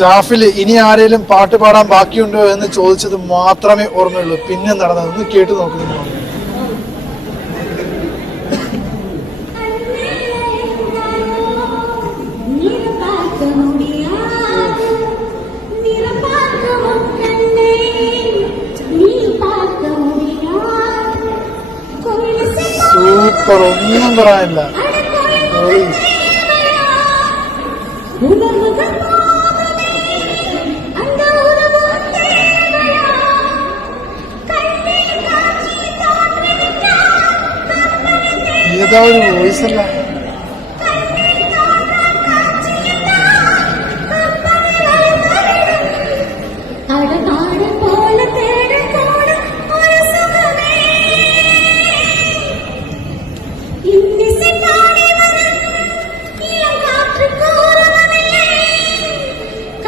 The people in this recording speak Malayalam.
സ്റ്റാഫിൽ ഇനി ആരെങ്കിലും പാട്ട് പാടാൻ ബാക്കിയുണ്ടോ എന്ന് ചോദിച്ചത് മാത്രമേ ഓർമ്മയുള്ളൂ. പിന്നെ നടന്നത് ഒന്ന് കേട്ടു നോക്കുന്നു. സൂപ്പർ, ഒന്നും പറയാനില്ല. ഏതാ ഒരു വോയിസ് അല്ല.